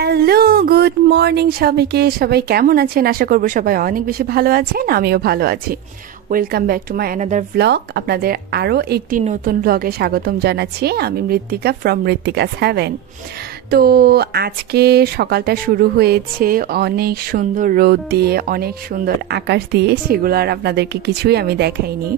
Hello, good morning সবাইকে। সবাই কেমন আছেন? আশা করবো সবাই অনেক বেশি ভালো আছেন, আমিও ভালো আছি। Welcome back to my another vlog. আপনাদের আরও একটি নতুন ভ্লগে স্বাগতম জানাচ্ছি। আমি মৃত্তিকা ফ্রম মৃত্তিকাস হ্যাভেন। তো আজকে সকালটা শুরু হয়েছে অনেক সুন্দর রোদ দিয়ে, অনেক সুন্দর আকাশ দিয়ে। সেগুলো আর আপনাদেরকে কিছুই আমি দেখাইনি।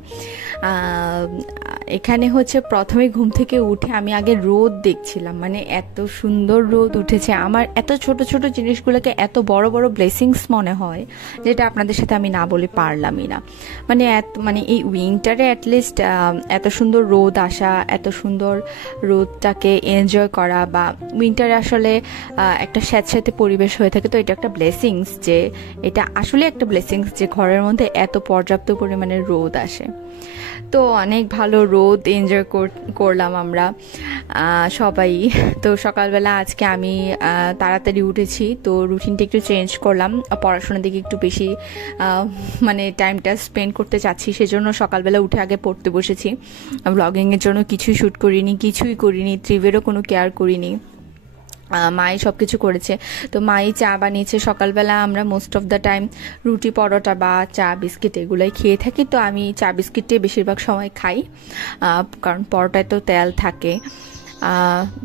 এখানে হচ্ছে প্রথমে ঘুম থেকে উঠে আমি আগে রোদ দেখছিলাম, মানে এত সুন্দর রোদ উঠেছে। আমার এত ছোট ছোট জিনিসগুলোকে এত বড় বড় ব্লেসিংস মনে হয়, যেটা আপনাদের সাথে আমি না বলে পারলামই না। মানে এই উইন্টারে অ্যাটলিস্ট এত সুন্দর রোদ আসা, এত সুন্দর রোদটাকে এনজয় করা, বা উইন্টারে আসলে একটা স্যাঁতস্যাঁতে পরিবেশ হয়ে থাকে। তো এটা একটা ব্লেসিংস, যে এটা আসলে একটা ব্লেসিংস যে ঘরের মধ্যে এত পর্যাপ্ত পরিমাণে রোদ আসে। তো অনেক ভালো রোদ এনজয় করলাম আমরা সবাই। তো সকালবেলা আজকে আমি তাড়াতাড়ি উঠেছি, তো রুটিনটা একটু চেঞ্জ করলাম। পড়াশোনার দিকে একটু বেশি মানে টাইমটা স্পেন্ড করতে চাচ্ছি, সেজন্য সকালবেলা উঠে আগে পড়তে বসেছি। ব্লগিংয়ের জন্য কিছুই শ্যুট করিনি, কিছুই করিনি, ত্রিবেরও কোনো কেয়ার করিনি। মাই সব কিছু করেছে। তো মাই চা বানিয়েছে সকালবেলা। আমরা মোস্ট অফ দ্য টাইম রুটি, পরোটা বা চা বিস্কিট এগুলোই খেয়ে থাকি। তো আমি চা বিস্কিটটাই বেশিরভাগ সময় খাই, কারণ পরোটায় তো তেল থাকে।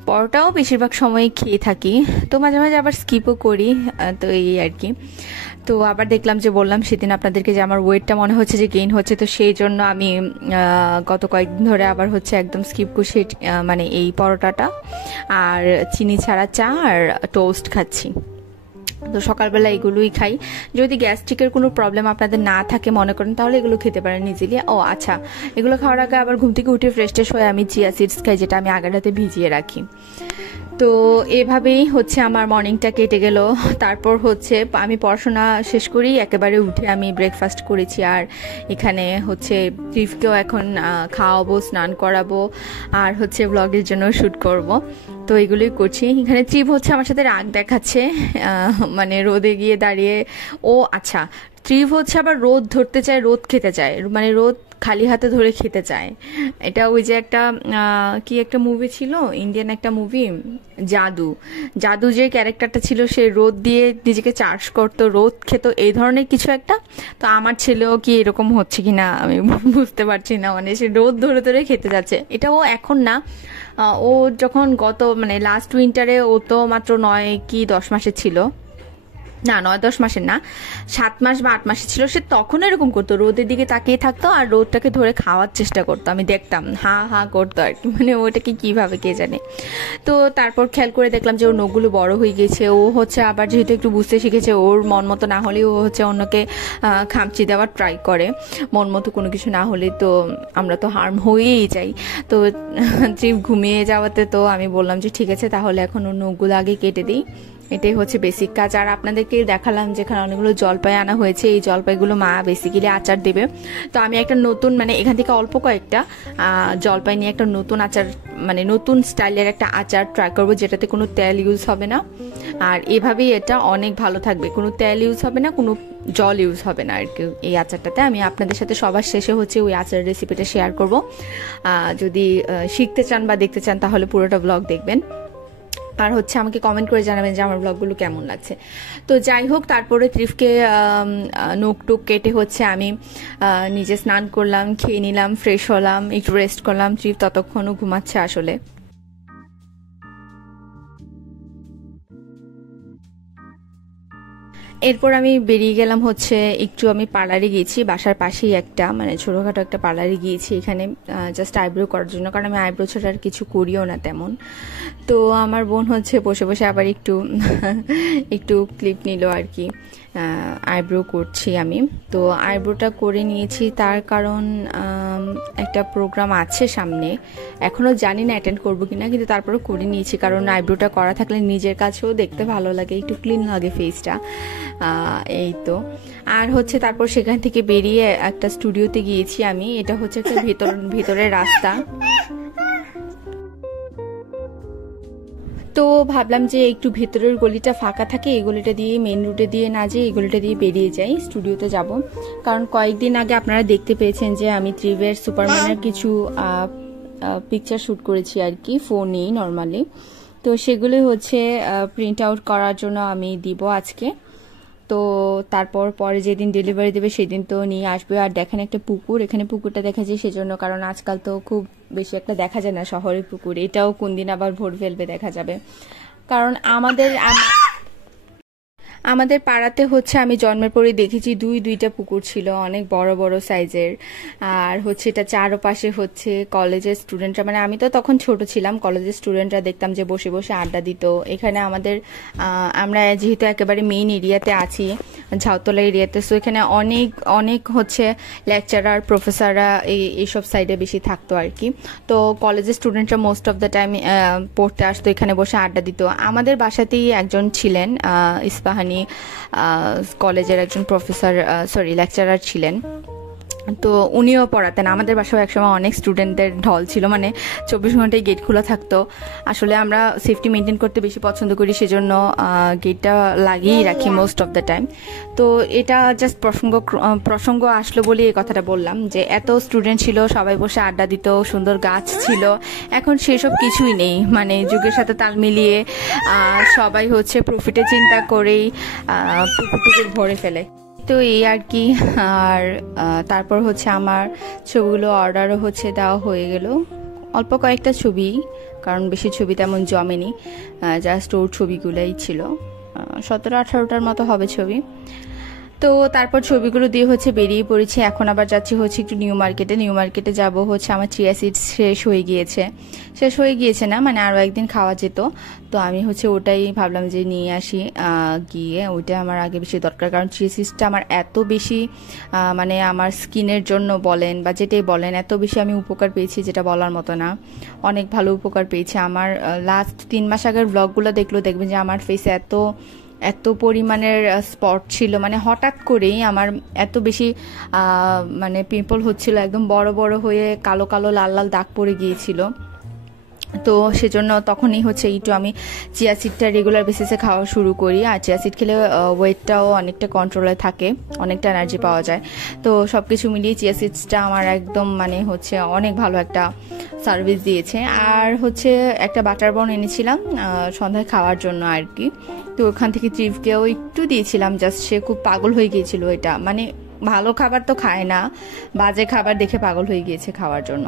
পরোটাও বেশিরভাগ সময় খেয়ে থাকি, তো মাঝে মাঝে আবার স্কিপও করি। তো এই আর কি। তো আবার দেখলাম যে বললাম সেদিন আপনাদেরকে যে আমার ওয়েটটা মনে হচ্ছে যে গেইন হচ্ছে, তো সেই জন্য আমি গত কয়েকদিন ধরে আবার হচ্ছে একদম স্কিপ করছি, মানে এই পরোটাটা আর চিনি ছাড়া চা আর টোস্ট খাচ্ছি। তো সকালবেলা এগুলোই খাই। যদি গ্যাস্ট্রিকের কোনো প্রবলেম আপনাদের না থাকে মনে করেন, তাহলে এগুলো খেতে পারেন ইজিলি। ও আচ্ছা, এগুলো খাওয়ার আগে আবার ঘুম থেকে উঠে ফ্রেশ ট্রেশ হয়ে আমি চিয়া সিডস খাই, যেটা আমি আগের রাতে ভিজিয়ে রাখি। তো এভাবেই হচ্ছে আমার মর্নিংটা কেটে গেল। তারপর হচ্ছে আমি পড়াশোনা শেষ করি, একেবারে উঠে আমি ব্রেকফাস্ট করেছি। আর এখানে হচ্ছে ট্রিপকেও এখন খাওয়াবো, স্নান করাবো, আর হচ্ছে ব্লগের জন্য শ্যুট করব। তো এগুলোই করছি। এখানে ট্রিপ হচ্ছে আমার সাথে রাগ দেখাচ্ছে, মানে রোদে গিয়ে দাঁড়িয়ে। ও আচ্ছা, ট্রিপ হচ্ছে আবার রোদ ধরতে চায়, রোদ খেতে চায়, মানে রোদ খালি হাতে ধরে খেতে চায়। এটা ওই যে একটা কি একটা মুভি ছিল, ইন্ডিয়ান একটা মুভি, জাদু। জাদু যে ক্যারেক্টারটা ছিল, সে রোদ দিয়ে নিজেকে চার্জ করতো, রোদ খেত, এই ধরনের কিছু একটা। তো আমার ছেলেও কি এরকম হচ্ছে কি না আমি বুঝতে পারছি না, মানে সে রোদ ধরে ধরে খেতে যাচ্ছে। এটা ও এখন না, ও যখন মানে লাস্ট উইন্টারে, ও তো মাত্র 9 কি 10 মাসের ছিল, না 9-10 মাসের না, 7 মাস বা 8 মাসে ছিল। সে তখন এরকম করতো, রোদের দিকে তাকিয়ে থাকতো আর রোদটাকে ধরে খাওয়ার চেষ্টা করতো। আমি দেখতাম হা হা করতো আর কি, মানে ওটাকে কিভাবে কে জানে। তো তারপর খেয়াল করে দেখলাম যে ওর নখগুলো বড় হয়ে গেছে। ও হচ্ছে আবার যেহেতু একটু বুঝতে শিখেছে, ওর মন মতো না হলে ও হচ্ছে অন্যকে খামচি দেওয়ার ট্রাই করে, মন মতো কোনো কিছু না হলে। তো আমরা তো হার্ম হয়েই যাই। তো ট্রিপ ঘুমিয়ে যাওয়াতে তো আমি বললাম যে ঠিক আছে, তাহলে এখন ওর নখগুলো আগে কেটে দিই। এটাই হচ্ছে বেসিক কাজ। আর আপনাদেরকে দেখালাম যেখানে অনেকগুলো জলপাই আনা হয়েছে, এই জলপাইগুলো মা বেসিক্যালি আচার দেবে। তো আমি একটা নতুন, মানে এখান থেকে অল্প কয়েকটা জলপাই নিয়ে একটা নতুন আচার, মানে নতুন স্টাইলের একটা আচার ট্রাই করবো, যেটাতে কোনো তেল ইউজ হবে না। আর এভাবেই এটা অনেক ভালো থাকবে, কোনো তেল ইউজ হবে না, কোনো জল ইউজ হবে না আর কি এই আচারটাতে। আমি আপনাদের সাথে সবার শেষে হচ্ছে ওই আচারের রেসিপিটা শেয়ার করব। যদি শিখতে চান বা দেখতে চান তাহলে পুরোটা ব্লগ দেখবেন। আর হচ্ছে আমাকে কমেন্ট করে জানাবেন যে আমার ব্লগগুলো কেমন লাগছে। তো যাই হোক, তারপরে ত্রিফকে নোক টুক কেটে হচ্ছে আমি নিজে স্নান করলাম, খেয়ে নিলাম, ফ্রেশ হলাম, একটু রেস্ট করলাম। ত্রিফ ততক্ষণও ঘুমাচ্ছে আসলে। এরপর আমি বেরিয়ে গেলাম হচ্ছে একটু, আমি পার্লারে গিয়েছি, বাসার পাশেই একটা, মানে ছোটোখাটো একটা পার্লারে গিয়েছি এখানে জাস্ট আইব্রো করার জন্য, কারণ আমি আইব্রো ছাড়া আর কিছু করিও না তেমন। তো আমার বোন হচ্ছে বসে বসে আবার একটু একটু ক্লিপ নিল আর কি। আইব্রো করছি আমি। তো আইব্রোটা করে নিয়েছি, তার কারণ একটা প্রোগ্রাম আছে সামনে, এখনও জানি না অ্যাটেন্ড করবো কিনা, কিন্তু তারপরে করে নিয়েছি, কারণ আইব্রোটা করা থাকলে নিজের কাছেও দেখতে ভালো লাগে, একটু ক্লিন লাগে ফেসটা। এই তো। আর হচ্ছে তারপর সেখান থেকে বেরিয়ে একটা স্টুডিওতে গিয়েছি আমি। এটা হচ্ছে একটা ভেতরের রাস্তা। তো ভাবলাম যে একটু ভেতরের গলিটা ফাঁকা থাকে, এই গলিটা দিয়ে, মেন রুটে দিয়ে না যেয়ে এই গলিটা দিয়ে বেরিয়ে যাই, স্টুডিওতে যাব। কারণ কয়েকদিন আগে আপনারা দেখতে পেয়েছেন যে আমি ত্রিবের সুপারম্যানের কিছু পিকচার শ্যুট করেছি আর কি, ফোনেই নর্মালি। তো সেগুলোই হচ্ছে প্রিন্ট আউট করার জন্য আমি দিব আজকে। তো তারপর পরে যেদিন ডেলিভারি দেবে সেদিন তো নিয়ে আসবে। আর দেখেন একটা পুকুর, এখানে পুকুরটা দেখা যায় সেজন্য, কারণ আজকাল তো খুব বেশি একটা দেখা যায় না শহরের পুকুর। এটাও কোন দিন আবার ভোর ফেলবে দেখা যাবে, কারণ আমাদের পাড়াতে হচ্ছে আমি জন্মের পরে দেখেছি দুইটা পুকুর ছিল, অনেক বড় বড় সাইজের। আর হচ্ছে এটা চারপাশে হচ্ছে কলেজের স্টুডেন্টরা, মানে আমি তো তখন ছোট ছিলাম, কলেজের স্টুডেন্টরা দেখতাম যে বসে বসে আড্ডা দিত এখানে। আমরা যেহেতু একেবারে মেইন এরিয়াতে আছি, ঝাউতলা এরিয়াতে, সো এখানে অনেক অনেক হচ্ছে লেকচারার প্রফেসররা এইসব সাইডে বেশি থাকতো আর কি। তো কলেজের স্টুডেন্টরা মোস্ট অফ দ্য টাইম পড়তে আসতো, এখানে বসে আড্ডা দিত। আমাদের বাসাতেই একজন ছিলেন ইস্পাহানি কলেজের একজন প্রফেসর, লেকচারার ছিলেন। তো উনিও পড়াতেন। আমাদের বাসায় একসময় অনেক স্টুডেন্টদের ঢল ছিল, মানে 24 ঘন্টায় গেট খোলা থাকতো। আসলে আমরা সেফটি মেনটেন করতে বেশি পছন্দ করি, সেজন্য গেটটা লাগিয়েই রাখি মোস্ট অফ দ্য টাইম। তো এটা জাস্ট প্রসঙ্গ আসলো বলে এই কথাটা বললাম, যে এত স্টুডেন্ট ছিল, সবাই বসে আড্ডা দিত, সুন্দর গাছ ছিল। এখন সেসব কিছুই নেই, মানে যুগের সাথে তাল মিলিয়ে সবাই হচ্ছে প্রফিটের চিন্তা করেই পুকুর ভরে ফেলে। তো এই আর কি। আর তারপর হচ্ছে আমার ছবিগুলো অর্ডারও হচ্ছে দেওয়া হয়ে গেল, অল্প কয়েকটা ছবি, কারণ বেশি ছবি তেমন জমেনি, জাস্ট ওর ছবিগুলোই ছিল, 17-18টার মতো হবে ছবি। তো তারপর ছবিগুলো দিয়ে হচ্ছে বেরিয়ে পড়েছি। এখন আবার যাচ্ছি হচ্ছে একটু নিউ মার্কেটে যাব হচ্ছে। আমার চিয়া সিডস শেষ হয়ে গিয়েছে না, মানে আরও একদিন খাওয়া যেত। তো আমি হচ্ছে ওটাই ভাবলাম যে নিয়ে আসি গিয়ে, ওইটা আমার আগে বেশি দরকার। কারণ চিয়া সিডসটা আমার এত বেশি মানে আমার স্কিনের জন্য বলেন বা যেটাই বলেন, এত বেশি আমি উপকার পেয়েছি যেটা বলার মতো না। অনেক ভালো উপকার পেয়েছি। আমার লাস্ট 3 মাস আগের ব্লগগুলো দেখবেন যে আমার ফেসে এত পরিমাণের স্পট ছিল, মানে হঠাৎ করেই আমার এত বেশি মানে পিম্পল হচ্ছিল, একদম বড় বড় হয়ে কালো কালো লাল লাল দাগ পড়ে গিয়েছিল। তো সেজন্য তখনই হচ্ছে একটু আমি চিয়া সিডটা রেগুলার বেসিসে খাওয়া শুরু করি। আর চিয়া সিড খেলে ওয়েটটাও অনেকটা কন্ট্রোলে থাকে, অনেকটা এনার্জি পাওয়া যায়। তো সব কিছু মিলিয়ে চিয়া সিডসটা আমার একদম মানে হচ্ছে অনেক ভালো একটা সার্ভিস দিয়েছে। আর হচ্ছে একটা বাটার বন এনেছিলাম সন্ধ্যায় খাওয়ার জন্য আর কি। তো ওখান থেকে চিফকেও একটু দিয়েছিলাম, জাস্ট সে খুব পাগল হয়ে গিয়েছিল। এটা মানে ভালো খাবার তো খায় না, বাজে খাবার দেখে পাগল হয়ে গিয়েছে খাওয়ার জন্য।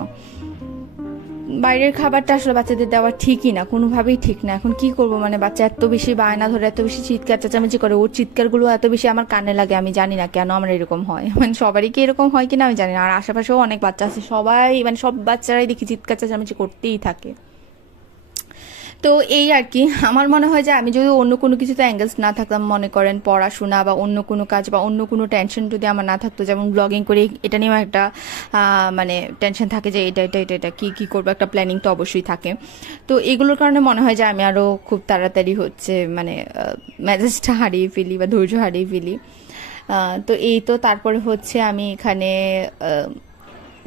বাইরের খাবারটা আসলে বাচ্চাদের দেওয়া ঠিকই না, কোনোভাবেই ঠিক না। এখন কি করব, মানে বাচ্চা এত বেশি বায়না ধরে, এত বেশি চিৎকার চেঁচামেচি করে, ওর চিৎকারগুলো এত বেশি আমার কানে লাগে। আমি জানি না কেন আমার এরকম হয়, মানে সবারই কি এরকম হয় কিনা আমি জানি না। আর আশেপাশেও অনেক বাচ্চা আছে, সবাই মানে সব বাচ্চারাই দেখি চিৎকার চেঁচামেচি করতেই থাকে। তো এই আর কি। আমার মনে হয় যে আমি যদি অন্য কোনো কিছুতে অ্যাঙ্গেলস না থাকতাম, মনে করেন পড়াশোনা বা অন্য কোনো কাজ বা অন্য কোনো টেনশন যদি আমার না থাকতো, যেমন ব্লগিং করে এটা নিয়েও একটা মানে টেনশন থাকে যে এটা কি করবো, একটা প্ল্যানিং তো অবশ্যই থাকে। তো এগুলোর কারণে মনে হয় যে আমি আরও খুব তাড়াতাড়ি হচ্ছে মানে মেজাজটা হারিয়ে ফেলি বা ধৈর্য হারিয়ে ফেলি। তো এই তো তারপরে হচ্ছে আমি এখানে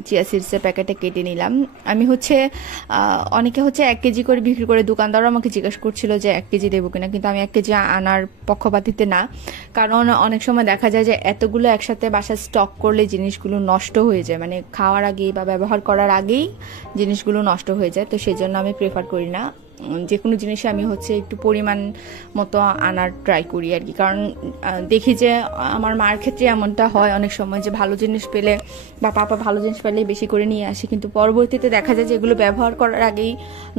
চিয়া সিডসের প্যাকেটে কেটে নিলাম। আমি হচ্ছে অনেকে হচ্ছে 1 কেজি করে বিক্রি করে, দোকানদারও আমাকে জিজ্ঞেস করছিল যে 1 কেজি দেবো কিনা, কিন্তু আমি 1 কেজি আনার পক্ষপাতিতে না। কারণ অনেক সময় দেখা যায় যে এতগুলো একসাথে বাসায় স্টক করলে জিনিসগুলো নষ্ট হয়ে যায়, মানে খাওয়ার আগেই বা ব্যবহার করার আগেই জিনিসগুলো নষ্ট হয়ে যায়। তো সেই জন্য আমি প্রেফার করি না, যে কোনো জিনিসে আমি হচ্ছে একটু পরিমাণ মতো আনার ট্রাই করি আর কি। কারণ দেখি যে আমার মার ক্ষেত্রে এমনটা হয় অনেক সময়, যে ভালো জিনিস পেলে বা পাপা ভালো জিনিস পেলে বেশি করে নিয়ে আসে, কিন্তু পরবর্তীতে দেখা যায় যে এগুলো ব্যবহার করার আগেই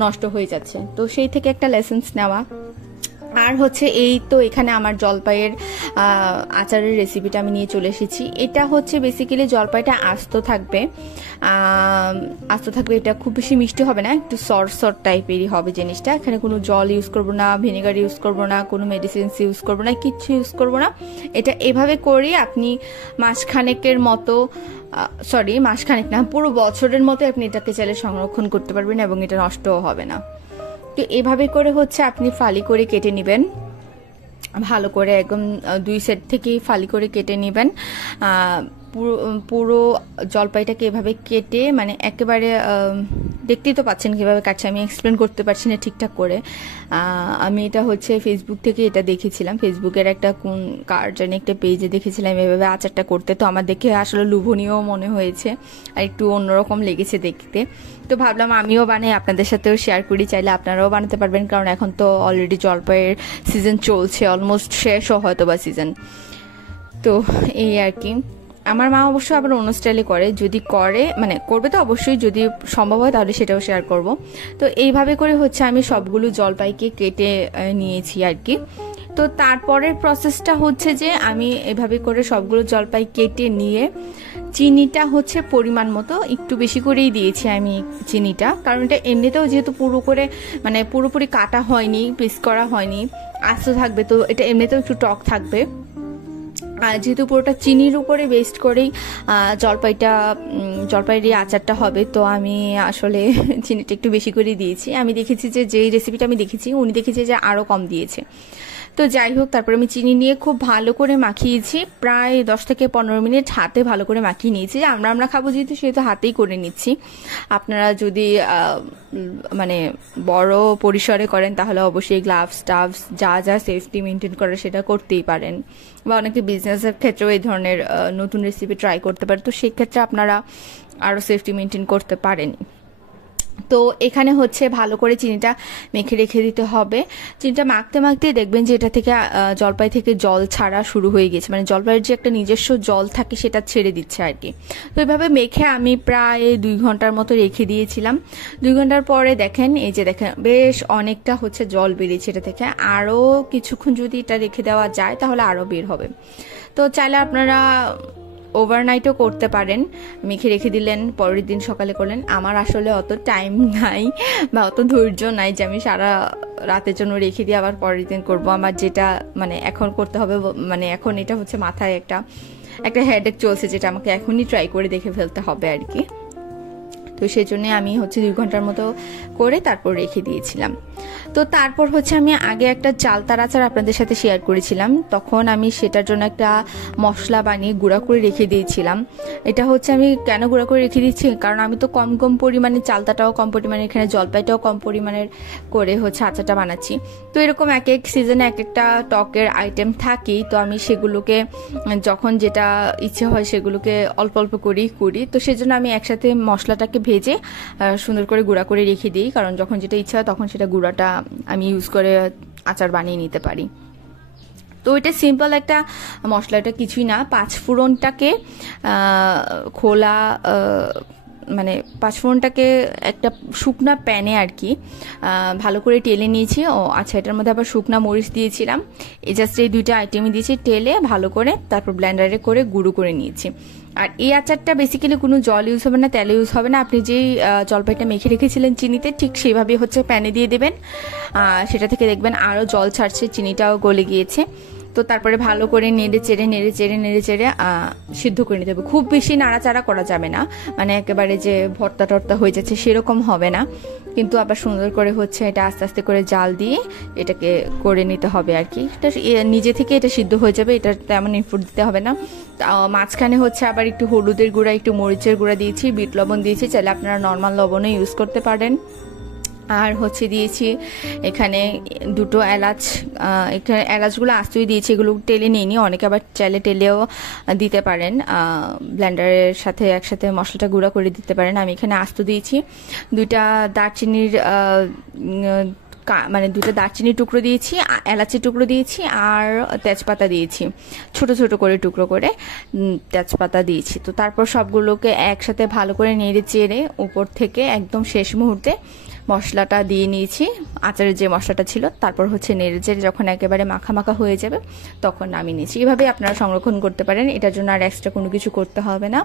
নষ্ট হয়ে যাচ্ছে। তো সেই থেকে একটা লেসেন্স নেওয়া। আর হচ্ছে এই তো এখানে আমার জলপাইয়ের আচারের রেসিপিটা আমি নিয়ে চলে এসেছি। এটা হচ্ছে বেসিক্যালি জলপাইটা আস্ত থাকবে, এটা খুব বেশি মিষ্টি হবে না, একটু সর টাইপেরই হবে জিনিসটা। এখানে কোনো জল ইউজ করবো না, ভিনেগার ইউজ করবো না, কোনো মেডিসিনস ইউজ করবো না, কিচ্ছু ইউজ করবো না। এটা এভাবে করে আপনি মাসখানেকের না, পুরো বছরের মতো আপনি এটাকে চাইলে সংরক্ষণ করতে পারবেন এবং এটা নষ্টও হবে না। তো এভাবে করে হচ্ছে আপনি ফালি করে কেটে নেবেন, ভালো করে একদম 2 সেট থেকেই ফালি করে কেটে নেবেন। পুরো জলপাইটাকে এভাবে কেটে মানে একেবারে দেখতেই তো পাচ্ছেন কীভাবে কাটছে, আমি এক্সপ্লেন করতে পারছি না ঠিকঠাক করে। আমি এটা হচ্ছে ফেসবুক থেকে এটা দেখেছিলাম, ফেসবুকের একটা কোন কার জানি একটা পেজে দেখেছিলাম এভাবে আচারটা করতে। তো আমার দেখে আসলে লোভনীয় মনে হয়েছে আর একটু অন্যরকম লেগেছে দেখতে। তো ভাবলাম আমিও বানাই, আপনাদের সাথেও শেয়ার করি, চাইলে আপনারাও বানাতে পারবেন। কারণ এখন তো অলরেডি জলপাইয়ের সিজন চলছে, অলমোস্ট শেষও হয়তো বা সিজন। তো এই আর কি। আমার মা অবশ্য আবার অন্য স্টাইলে করে, যদি করে মানে করবে তো অবশ্যই, যদি সম্ভব হয় তাহলে সেটাও শেয়ার করব। তো এইভাবে করে হচ্ছে আমি সবগুলো জলপাইকে কেটে নিয়েছি আর কি। তো তারপরের প্রসেসটা হচ্ছে যে আমি এভাবে করে সবগুলো জলপাই কেটে নিয়ে চিনিটা হচ্ছে পরিমাণ মতো একটু বেশি করেই দিয়েছি আমি চিনিটা, কারণ এটা এমনিতেও যেহেতু পুরো করে মানে পুরোপুরি কাটা হয়নি, পিস করা হয়নি, আস্ত থাকবে, তো এটা এমনিতেও একটু টক থাকবে। যেহেতু পুরোটা চিনির উপরে বেস্ট করেই জলপাইয়ের আচারটা হবে, তো আমি আসলে চিনিটা একটু বেশি করে দিয়েছি। আমি দেখেছি যে যেই রেসিপিটা আমি দেখেছি উনি দেখেছি যে আরও কম দিয়েছে। তো যাই হোক, তারপরে আমি চিনি নিয়ে খুব ভালো করে মাখিয়েছি, প্রায় 10 থেকে 15 মিনিট হাতে ভালো করে মাখিয়ে নিয়েছি। আমরা খাবো যেহেতু সেহেতু হাতেই করে নিচ্ছি। আপনারা যদি মানে বড় পরিসরে করেন তাহলে অবশ্যই গ্লাভস টাভস যা যা সেফটি মেনটেন করে সেটা করতেই পারেন, বা অনেকে বিজনেসের ক্ষেত্রেও এই ধরনের নতুন রেসিপি ট্রাই করতে পারে, তো সেক্ষেত্রে আপনারা আরও সেফটি মেনটেন করতে পারেন। তো এখানে হচ্ছে ভালো করে চিনিটা মেখে রেখে দিতে হবে। চিনিটা মাখতে মাখতেই দেখবেন যে এটা থেকে জলপাই থেকে জল ছাড়া শুরু হয়ে গেছে, মানে জলপাইয়ের যে একটা নিজস্ব জল থাকে সেটা ছেড়ে দিচ্ছে আর কি। তো এইভাবে মেখে আমি প্রায় 2 ঘন্টার মতো রেখে দিয়েছিলাম। 2 ঘন্টার পরে দেখেন, এই যে দেখেন বেশ অনেকটা হচ্ছে জল বেরিয়েছে এটা থেকে। আরও কিছুক্ষণ যদি এটা রেখে দেওয়া যায় তাহলে আরও বের হবে। তো চাইলে আপনারা ওভারনাইটও করতে পারেন, মেখে রেখে দিলেন, পরের দিন সকালে করলেন। আমার আসলে অত টাইম নাই বা অত ধৈর্য নাই যে আমি সারা রাতের জন্য রেখে দিয়ে আবার পরের দিন করব। আমার যেটা মানে এখন করতে হবে, মানে এখন এটা হচ্ছে মাথায় একটা হেডেক চলছে, যেটা আমাকে এখনই ট্রাই করে দেখে ফেলতে হবে আর কি। তো সেই জন্য আমি হচ্ছে 2 ঘন্টার মতো করে তারপর রেখে দিয়েছিলাম। তো তারপর হচ্ছে আমি আগে একটা চালতার আচার আপনাদের সাথে শেয়ার করেছিলাম, তখন আমি সেটার জন্য একটা মশলা বানিয়ে গুঁড়া করে রেখে দিয়েছিলাম। এটা হচ্ছে আমি কেন গুঁড়া করে রেখে দিচ্ছি, কারণ আমি তো কম পরিমাণে চালতাটাও কম পরিমাণে, এখানে জলপাইটাও কম পরিমাণের করে হচ্ছে আচারটা বানাচ্ছি। তো এরকম এক এক সিজনে এক একটা টকের আইটেম থাকেই, তো আমি সেগুলোকে যখন যেটা ইচ্ছে হয় সেগুলোকে অল্প অল্প করেই করি। তো সেজন্য আমি একসাথে মশলাটাকে ভেজে সুন্দর করে গুঁড়া করে রেখে দিই, কারণ যখন যেটা ইচ্ছা হয় তখন সেটা গুঁড়াটা আমি ইউজ করে আচার বানিয়ে নিতে পারি। তো এটা সিম্পল একটা মশলা, এটা কিছুই না। 5 ফোড়নটাকে খোলা মানে 5 ফোড়নটাকে একটা শুকনা প্যানে আর কি ভালো করে টেলে নিয়েছি। ও আচ্ছা, এটার মধ্যে আবার শুকনা মরিচ দিয়েছিলাম। এই জাস্ট এই 2টা আইটেমই দিয়েছি, টেলে ভালো করে তারপর ব্লেন্ডারে করে গুঁড়ো করে নিয়েছি। আর এই আচারটা বেসিক্যালি কোনো জল ইউজ হবে না, তেল ইউজ হবে না। আপনি যেই জলপাইটা মেখে রেখেছিলেন চিনিতে, ঠিক সেইভাবেই হচ্ছে প্যানে দিয়ে দেবেন। সেটা থেকে দেখবেন আরও জল ছাড়ছে, চিনিটাও গলে গিয়েছে। তো তারপরে ভালো করে নেড়ে চেড়ে সিদ্ধ করে নিতে হবে। খুব বেশি নাড়াচাড়া করা যাবে না, মানে একেবারে যে ভর্তা টর্তা হয়ে যাচ্ছে সেরকম হবে না, কিন্তু আবার সুন্দর করে হচ্ছে এটা আস্তে আস্তে করে জাল দিয়ে এটাকে করে নিতে হবে আর কি। এটা নিজে থেকে এটা সিদ্ধ হয়ে যাবে, এটা তেমন ইনপুট দিতে হবে না। মাঝখানে হচ্ছে আবার একটু হলুদের গুঁড়া, একটু মরিচের গুঁড়া দিয়েছি, বিট লবণ দিয়েছি, চাইলে আপনারা নর্মাল লবণও ইউজ করতে পারেন। আর হচ্ছে দিয়েছি এখানে 2টো এলাচ, এখানে এলাচগুলো আস্তই দিয়েছি, এগুলো টেলে নিইনি, অনেকে আবার চাইলে টেলেও দিতে পারেন, ব্লেন্ডারের সাথে একসাথে মশলাটা গুঁড়া করে দিতে পারেন। আমি এখানে আস্ত দিয়েছি। 2টা দারচিনির মানে 2টা দারচিনির টুকরো দিয়েছি, এলাচির টুকরো দিয়েছি, আর তেজপাতা দিয়েছি, ছোট ছোট করে টুকরো করে তেজপাতা দিয়েছি। তো তারপর সবগুলোকে একসাথে ভালো করে নেড়ে চেড়ে উপর থেকে একদম শেষ মুহূর্তে মশলাটা দিয়ে নিয়েছি, আচারের যে মশলাটা ছিল। তারপর হচ্ছে নেড়ে চেড়ে যখন একেবারে মাখা মাখা হয়ে যাবে তখন নামিয়ে নিয়েছি। এভাবে আপনারা সংরক্ষণ করতে পারেন, এটার জন্য আর এক্সট্রা কোনো কিছু করতে হবে না।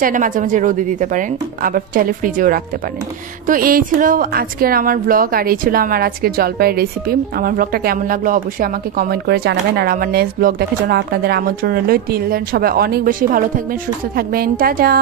চাইলে মাঝে মাঝে রোদে দিতে পারেন, আবার চাইলে ফ্রিজেও রাখতে পারেন। তো এই ছিল আজকের আমার ব্লগ, আর এই ছিল আমার আজকের জলপাইয়ের রেসিপি। আমার ব্লগটা কেমন লাগলো অবশ্যই আমাকে কমেন্ট করে জানাবেন, আর আমার নেক্সট ব্লগ দেখার জন্য আপনাদের আমন্ত্রণ রইল। টিল দেন সবাই অনেক বেশি ভালো থাকবেন, সুস্থ থাকবেন, টাটা।